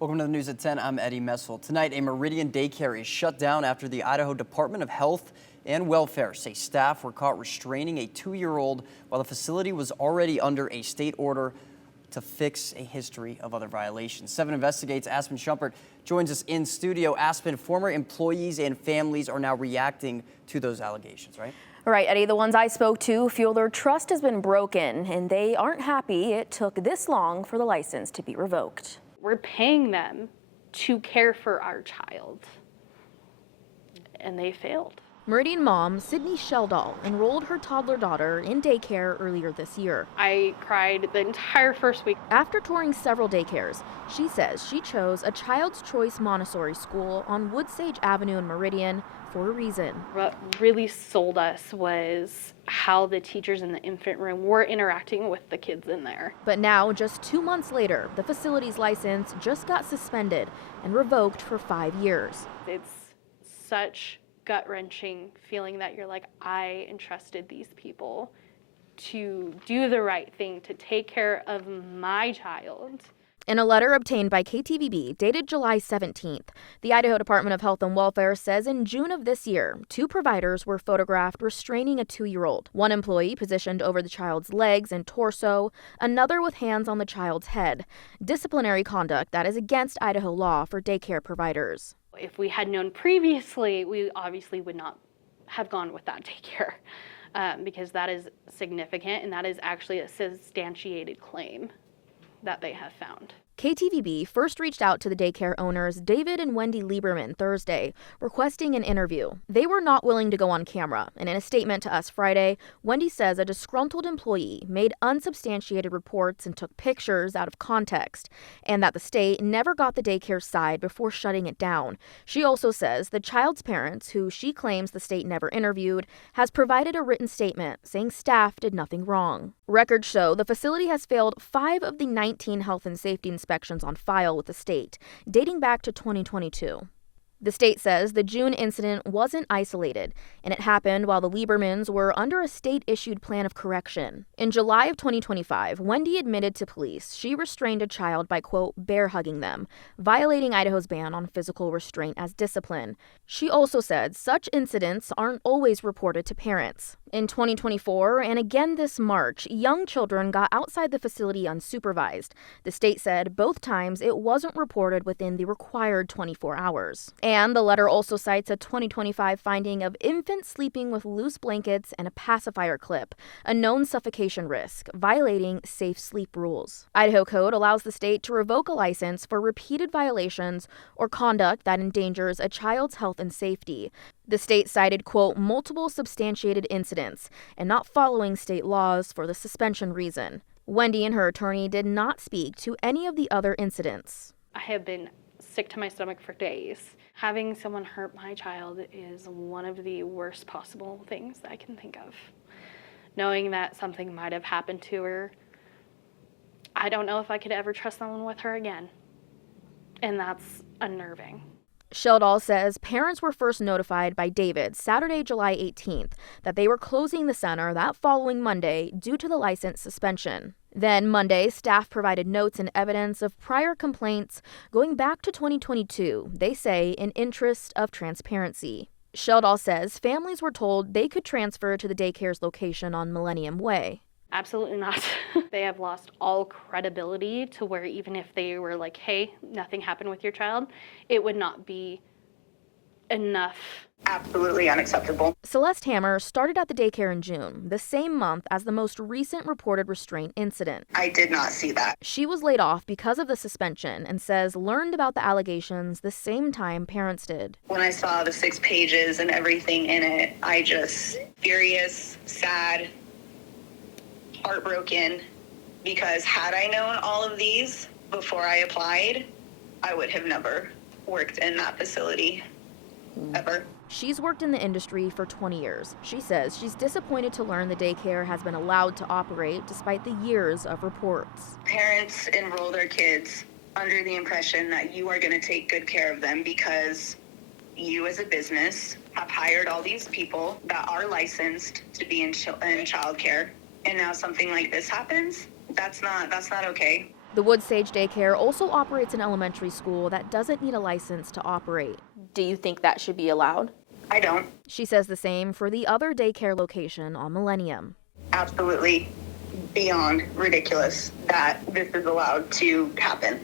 Welcome to the news at 10. I'm Eddie Messel. Tonight, a Meridian daycare is shut down after the Idaho Department of Health and Welfare say staff were caught restraining a 2-year-old while the facility was already under a state order to fix a history of other violations. 7 Investigates Aspen Shumpert joins us in studio. Aspen, former employees and families are now reacting to those allegations, right? Right, Eddie. The ones I spoke to feel their trust has been broken, and they aren't happy it took this long for the license to be revoked. We're paying them to care for our child, and they failed. Meridian mom Sydney Sheldall enrolled her toddler daughter in daycare earlier this year. I cried the entire first week. After touring several daycares, she says she chose a Child's Choice Montessori school on Woodsage Avenue in Meridian for a reason. What really sold us was how the teachers in the infant room were interacting with the kids in there. But now, just 2 months later, the facility's license just got suspended and revoked for 5 years. It's such gut-wrenching feeling that you're like, I entrusted these people to do the right thing, to take care of my child. In a letter obtained by KTVB dated July 17th, the Idaho Department of Health and Welfare says in June of this year, 2 providers were photographed restraining a 2-year-old. One employee positioned over the child's legs and torso, another with hands on the child's head. Disciplinary conduct that is against Idaho law for daycare providers. If we had known previously, we obviously would not have gone with that daycare because that is significant and that is actually a substantiated claim that they have found. KTVB first reached out to the daycare owners David and Wendy Lieberman Thursday, requesting an interview. They were not willing to go on camera, and in a statement to us Friday, Wendy says a disgruntled employee made unsubstantiated reports and took pictures out of context, and that the state never got the daycare's side before shutting it down. She also says the child's parents, who she claims the state never interviewed, has provided a written statement saying staff did nothing wrong. Records show the facility has failed 5 of the 19 health and safety inspections on file with the state, dating back to 2022. The state says the June incident wasn't isolated, and it happened while the Liebermans were under a state-issued plan of correction. In July of 2025, Wendy admitted to police she restrained a child by, quote, bear-hugging them, violating Idaho's ban on physical restraint as discipline. She also said such incidents aren't always reported to parents. In 2024, and again this March, young children got outside the facility unsupervised. The state said both times it wasn't reported within the required 24 hours. And the letter also cites a 2025 finding of infants sleeping with loose blankets and a pacifier clip, a known suffocation risk, violating safe sleep rules. Idaho code allows the state to revoke a license for repeated violations or conduct that endangers a child's health and safety. The state cited, quote, multiple substantiated incidents and not following state laws for the suspension reason. Wendy and her attorney did not speak to any of the other incidents. I have been sick to my stomach for days. Having someone hurt my child is one of the worst possible things that I can think of. Knowing that something might have happened to her, I don't know if I could ever trust someone with her again. And that's unnerving. Sheldall says parents were first notified by David Saturday, July 18th, that they were closing the center that following Monday due to the license suspension. Then Monday, staff provided notes and evidence of prior complaints going back to 2022, they say in interest of transparency. Sheldall says families were told they could transfer to the daycare's location on Millennium Way. Absolutely not. They have lost all credibility to where even if they were like, hey, nothing happened with your child, it would not be enough. Absolutely unacceptable. Celeste Hammer started at the daycare in June, the same month as the most recent reported restraint incident. I did not see that. She was laid off because of the suspension and says learned about the allegations the same time parents did. When I saw the 6 pages and everything in it, I just furious, sad, heartbroken, because had I known all of these before I applied, I would have never worked in that facility, ever. She's worked in the industry for 20 years. She says she's disappointed to learn the daycare has been allowed to operate despite the years of reports. Parents enroll their kids under the impression that you are going to take good care of them because you as a business have hired all these people that are licensed to be in childcare. And now something like this happens, that's not okay. The Wood Sage Daycare also operates an elementary school that doesn't need a license to operate. Do you think that should be allowed? I don't. She says the same for the other daycare location on Millennium. Absolutely beyond ridiculous that this is allowed to happen.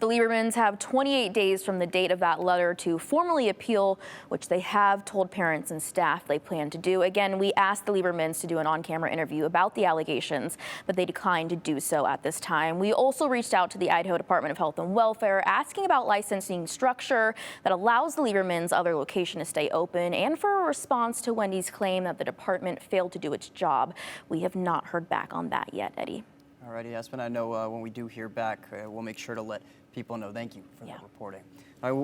The Liebermans have 28 days from the date of that letter to formally appeal, which they have told parents and staff they plan to do. Again, we asked the Liebermans to do an on-camera interview about the allegations, but they declined to do so at this time. We also reached out to the Idaho Department of Health and Welfare, asking about licensing structure that allows the Liebermans' other location to stay open, and for a response to Wendy's claim that the department failed to do its job. We have not heard back on that yet, Eddie. All righty, Espen, I know when we do hear back, we'll make sure to let people know. Thank you for that reporting.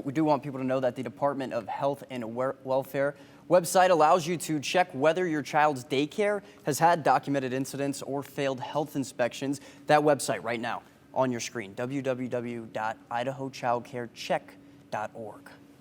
We do want people to know that the Department of Health and Welfare website allows you to check whether your child's daycare has had documented incidents or failed health inspections. That website right now on your screen, www.idahochildcarecheck.org.